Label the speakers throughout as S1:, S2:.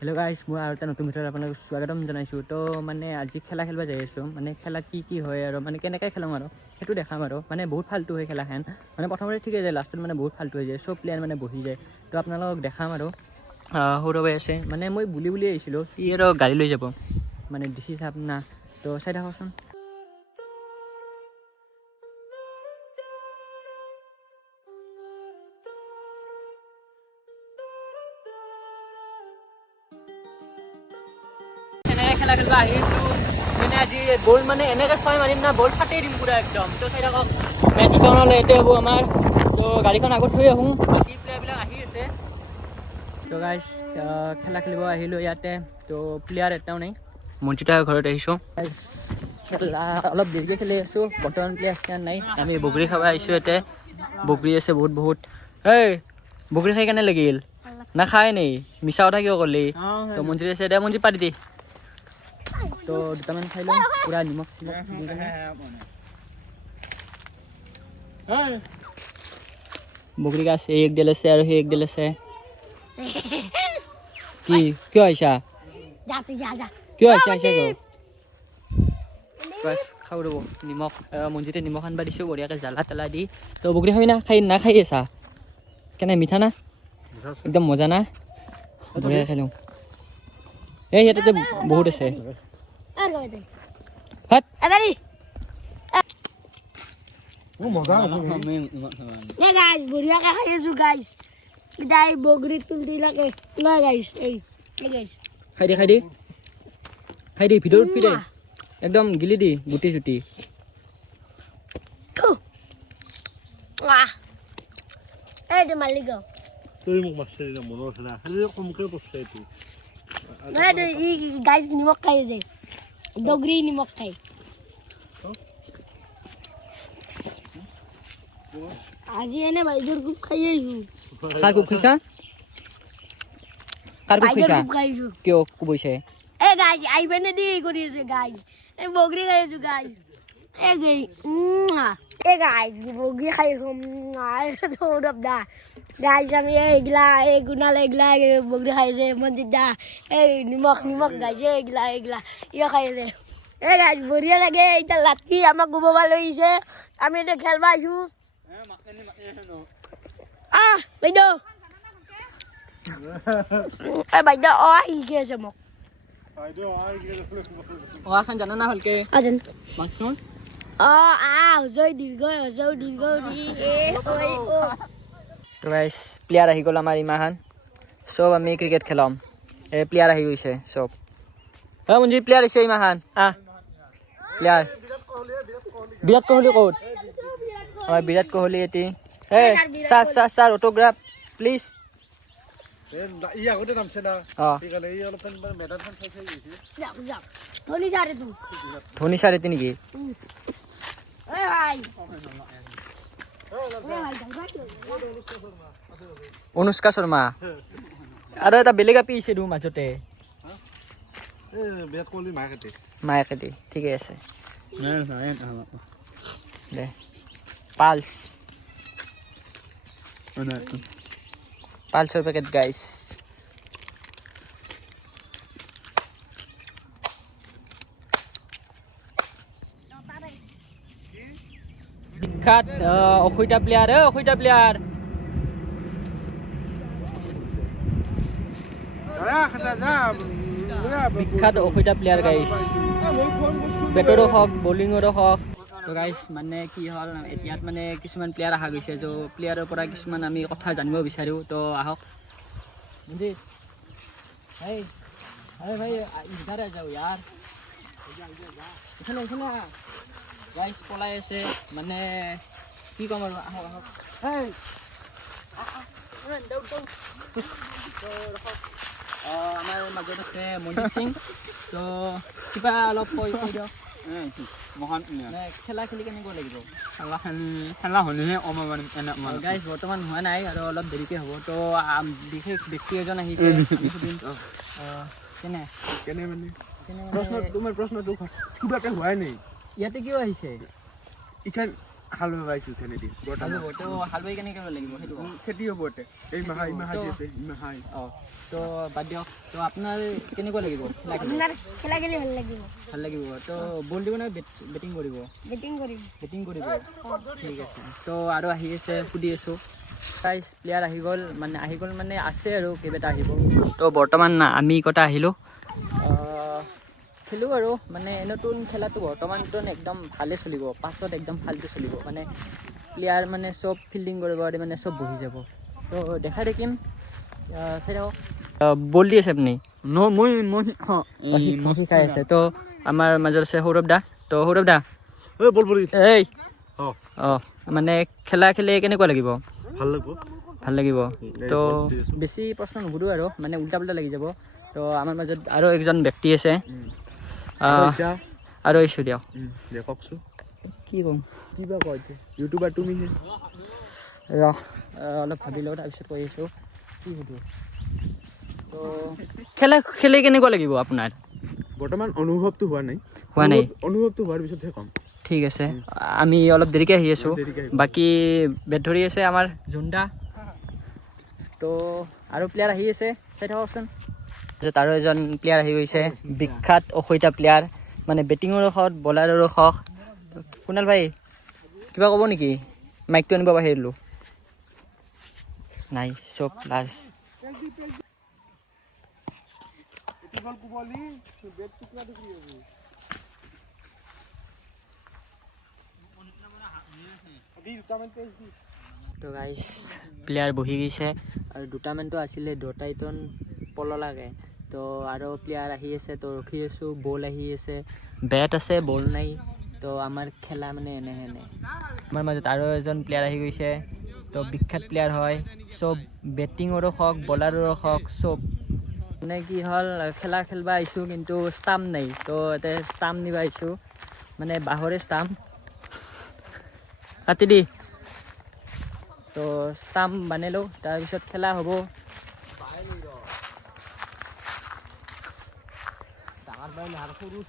S1: Hello' guys মই আৰু এটা নতুন ভিতৰত আপোনালোকক স্বাগতম জনাইছোঁ। তো মানে আজি খেলা খেলিব যাই আছোঁ। মানে খেলা কি কি হয় আৰু মানে কেনেকৈ খেলাম আৰু, সেইটো দেখাম আৰু। মানে বহুত ফাল্টু হয় খেলাখন। মানে প্ৰথমতে ঠিকে যায়, লাষ্টত মানে বহুত ফাল্টু হৈ যায়। চব প্লেয়াৰ মানে বহি যায়। তো, আপোনালোকক দেখাম আৰু। সৌৰভে আছে। মানে মই বুলি বুলি আহিছিলোঁ, সি আৰু গাড়ী লৈ যাব। মানে ডিচি চাপ, না। তো, চাই থাককচোন। খেলা খেলিব আহিছোঁ মানে আজি বল মানে এনেকৈ ছয় মাৰিম না বল ফাটেই দিম পূৰা একদম। তো চাই থাকক মেটছখনলৈ এইটোৱে হ'ব আমাৰ। তো গাড়ীখন আগত থৈ আহোঁ। বাকী প্লেয়াৰবিলাক আহি আছে। তো গাইজ খেলা খেলিব আহিলোঁ ইয়াতে। তো প্লেয়াৰ এটাও নাই। মঞ্জিতাৰ ঘৰত আহিছোঁ। খেলা অলপ দেৰিকৈ খেলি আছোঁ। বৰ্তমান প্লেয়াৰ চেয়াৰ নাই। আমি বগৰী খাব আহিছোঁ ইয়াতে। বগৰী আছে বহুত বহুত। এই বগৰী খাই কেনে লাগিল? নাখায় নি মিছা কথা কিয় ক'লি? তো মঞ্জিত আছে। দে মঞ্জিত পাতি দি। তো দুটামান খাই লওঁ পূৰা নিমখ চিমখ দি কেনে। বগৰী গাছ এই এক ডেল আছে আৰু সেই এক ডেল আছে কি কিয় আহিছা কিয় আহিছা আহিছা কিয় বাছ খাওঁ ৰ'ব নিমখ মঞ্জিতে নিমখ আনবা দিছোঁ বঢ়িয়াকৈ জ্বালা তালা দি তো বগৰী খাবি না খাই না খাই আছা কেনে মিঠা না একদম মজা না বঢ়িয়াকৈ খাই লওঁ এই ইয়াতে বহুত আছে
S2: আর কবে তুই
S1: হাত
S2: আদারি এ গাইস বড়িয়া কা খাই আছো গাইস দাই বগরি তুলতি লাগে না গাইস এই এই গাইস
S1: খাই দে খাই দে। খাই একদম গিলি দি গুটি চুটি।
S2: আহ এই যে মালিক।
S3: তই মোক মাছ মনত আছে না খালি। কমকে পচাই তুই
S2: মানে তো ই গাইস নিমখ খাই আছে ডগরি নিমখ খাই আজি এনে বাইদেউৰ খুব খাই আহিছো
S1: কাৰ কোব খাইছা কাৰ কোব
S2: বাইদেউৰ
S1: খাইছা
S2: খুব খাই আহিছো
S1: কিয় কোবাইছে
S2: এ গাইজ আহিবে নে দি কৰি আছে গাইজ এই বগৰী খাই আছো গাইজ এ গৈ এ গাইজ বগৰী খাই আছো সৌৰভ দা গাইজ আমি এইগিলা এই গুণাল এইগিলা বগৰী খাই আছে মনজিত দা এই নিমখ নিমখ গাইছে এইগিলা এইগিলা ইয়ে খাই আছে এ গাইজ বঢ়িয়া লাগে এতিয়া লাটকি আমাক গোবাব লৈ আহিছে আমি এতিয়া খেলব আহিছোঁ আহ বাইদেউ এই বাইদেউ অ শিকি আছে মোক অ আ হজৈ দীৰ্ঘ হজৌ দীৰ্ঘ ৰি এ ঐ ও
S1: তো গাইছ প্লেয়াৰ আহি গ'ল আমাৰ ইমাহান। চব আমি ক্ৰিকেট খেলাম। এই প্লেয়াৰ আহি গৈছে চব। হয় মঞ্জিত প্লেয়াৰ আহিছে ইমাহান। আহ প্লেয়াৰ বিৰাট কোহলি ক'ত? হয় বিৰাট কোহলি এটি। এই sir sir sir autograph please অঁ।
S2: ধনী
S1: এটি। নেকি? অনুষ্কা শৰ্মা। আৰু এটা বেলেগ আপি আহিছে দেখোন মাজতে।
S3: এ বিৰাট কোহলি মাকেতে
S1: মায়াকেদি ঠিকে আছে। দে, পালছ। পালছৰ পেকেট গাইছ বিখ্যাত অসুবিধা প্লেয়াৰ ঐ অসুবিধা প্লেয়াৰ বিখ্যাত অসুবিধা প্লেয়াৰ গাইছ বেটৰো হওক বলিঙৰো হওক। তো গাইছ মানে কি হ'ল, এতিয়াত মানে কিছুমান প্লেয়াৰ অহা গৈছে। তো প্লেয়াৰৰ পৰা কিছুমান আমি কথা জানিব বিচাৰোঁ। তো আহক। এই ভাই ইধাৰ যাওঁ, ইয়াৰ। ইফালে পলাই আছে মানে কি ক'ম আৰু? আহক আমাৰ মাজত আছে মনজিত সিং। তো কিবা অলপ কৈ কৈ দিয়ক। মানে খেলা খেলি কেনেকুৱা লাগিব?
S4: খেলা খেলি খেলা হ'লেহে কমাব এনে মানে।
S1: গাইজ বৰ্তমান হোৱা নাই আৰু অলপ দেৰিকৈ হ'ব। তো বিশেষ ব্যক্তি এজন আহিছে। সুধিম। আহ, কেনে?
S3: কেনে মানে? প্ৰশ্ন
S1: মানে
S3: তোমাৰ প্ৰশ্নটো কিবাকে হোৱাই নাই।
S1: ইয়াতে কিয় আহিছে?
S3: ইখান
S5: হালুৱা বাইছোঁ তেনেদি
S1: হালুব তো হালুৱাই কেনেকৈ লাগিব সেইটো।
S5: খেতি হ'ব এই মাহা এই মাহা আছে এই মাহা।
S1: অঁ তো বাদ দিয়ক। তো আপোনাৰ কেনেকুৱা লাগিব? খেলা
S2: আপোনাৰ খেলা খেলি ভালো লাগিব।
S1: ভালো লাগিব। তো বল দিব নে বেটিং কৰিব?
S2: বেটিং কৰিম।
S1: বেটিং কৰিব। ঠিক আছে। তো আৰু আহি আছে সুধি আছোঁ। প্ৰাইজ প্লেয়াৰ আহি গ'ল মানে আহি গ'ল মানে আছে আৰু কেইবাটা আহিব। তো বৰ্তমান আমি কটা আহিলোঁ। খেলোঁ আৰু মানে নতুন খেলাটো বৰ্তমানটো একদম ভালে চলিব পাছত একদম ফাল্টু চলিব মানে প্লেয়াৰ মানে চব ফিল্ডিং কৰিব পাৰি মানে চব বহি যাব। তো দেখাই থাকিম আহ, বল দি আছে আপুনি?
S5: ন মই মই
S1: শিকাই আছে। তো আমাৰ মাজত আছে সৌৰভ দা। তো সৌৰভ দা।
S3: এই বল পৰি
S1: এই।
S3: অঁ
S1: অঁ মানে খেলা খেলি কেনেকুৱা লাগিব?
S3: ভালো লাগিব।
S1: ভালো লাগিব। তো। বেছি প্ৰশ্ন নুসুধোঁ আৰু মানে উল্টা পুল্টা লাগি যাব। তো আমাৰ মাজত আৰু একজন ব্যক্তি আছে। আৰু এইছোঁ দিয়ক
S5: কওকচোন
S1: কি ক'ম?
S5: কিবা কয় এতিয়া ইউটিউবাৰ তুমিহে
S1: ৰ অলপ ভাবি লওঁ তাৰপিছত কৈ আছোঁ। কি সুধোঁ তো খেলা খেলি কেনেকুৱা লাগিব আপোনাৰ?
S5: বৰ্তমান অনুভৱটো হোৱা নাই।
S1: হোৱা নাই?
S5: অনুভৱ- অনুভৱটো হোৱাৰ পিছতহে ক'ম।
S1: ঠিক আছে। আমি অলপ দেৰিকৈ আহি আছোঁ। বাকী বেট ধৰি আছে আমাৰ জোনদা। তো আৰু প্লেয়াৰ আহি আছে। চাই থাককচোন তাৰপিছত আৰু এজন প্লেয়াৰ আহি গৈছে। বিখ্যাত অসৈতা প্লেয়াৰ মানে বেটিঙৰো হওক বলাৰৰো হওক। কুণাল ভাই, কিবা ক'ব নেকি? মাইকটো আনিব বাহিৰলোঁ নাই চব লাজ তো গাইজ প্লেয়াৰ বহি গৈছে। আৰু দুটামানটো আছিলে দুটাইতো পল লাগে। তো আৰু প্লেয়াৰ আহি আছে, তো ৰখি আছোঁ বল আহি আছে। বেট আছে বল নাই, তো আমাৰ খেলা মানে এনেহে এনে। আমাৰ মাজত আৰু এজন প্লেয়াৰ আহি গৈছে, তো বিখ্যাত প্লেয়াৰ হয়। চব বেটিঙৰো হওক বলাৰৰো হওক, চব। মানে কি হ'ল, খেলা খেলিব আহিছোঁ, কিন্তু ষ্টাম্প নাই, তো ইয়াতে ষ্টাম্প নিব আহিছোঁ। মানে বাঁহৰে ষ্টাম্প কাটি দি। তো ষ্টাম্প বানিলোঁ তাৰপিছত খেলা হ'ব। বাইন আর সরু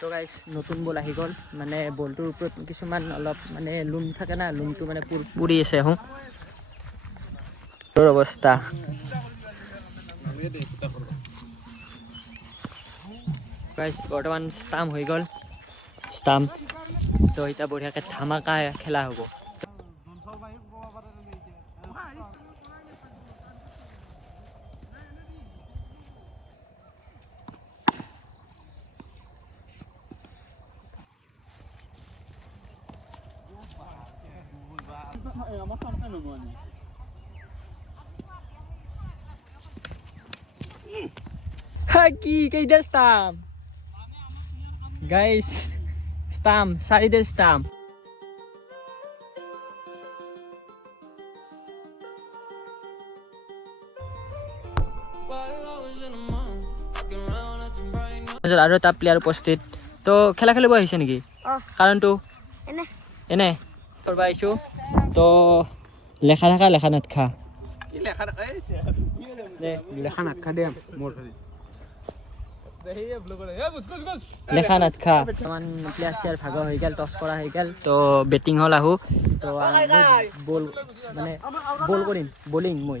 S1: তো গাইজ নতুন বল আহি গ'ল। মানে বলটোৰ ওপৰত কিছুমান অলপ মানে লোম থাকে না, লোমটো মানে পুৰ আছে আহোঁ। অৱস্থা। গাইজ বৰ্তমান ষ্টাম্প হৈ গ'ল। ষ্টাম্প তো এতিয়া বঢ়িয়াকৈ ধামাকা খেলা হ'ব। হা কি কেইটা ষ্টাম্প গাইজ ষ্টাম্প চাৰিটা ষ্টাম্প তাৰপিছত আৰু এটা প্লেয়াৰ উপস্থিত। তো খেলা খেলিব আহিছে নেকি? কাৰণটো?
S2: এনে।
S1: এনে? কৰিব আহিছোঁ তো লেখা থাকা লেখা নাথখা
S5: লেখা নাথখা দে। মোর
S1: লেখা নাথখা ভাগৰ হৈ গ'ল টচ কৰা হৈ তো বেটিং হ'ল আহোঁ। তো বল মানে বল কৰিম বলিং মই।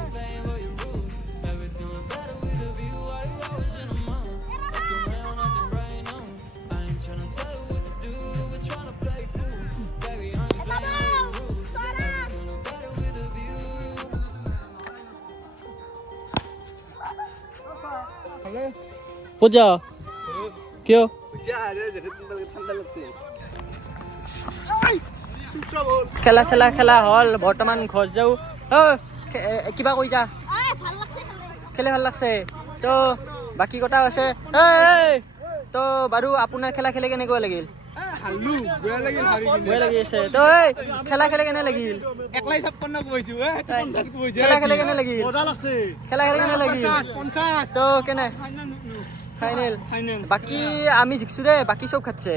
S1: পূজা। কেউ খেলা চেলা খেলা হল বৰ্তমান ঘৰ যাওঁ। কিবা কৈ যা খেলি। ভালো লাগছে। তো বাকী কথা হৈছে তো বাৰু আপোনাৰ খেলা খেলি কেনেকুৱা লাগিল? খেলা খেলে কেনে লাগিল?
S4: একলাই ছাপ্পান্ন কৈছো
S1: খেলা খেলে কেনে লাগিল? খেলা খেলে কেনে লাগিল? তো কেনে? ফাইনেল বাকী আমি জিকছো দে বাকী চব খাচ্ছে।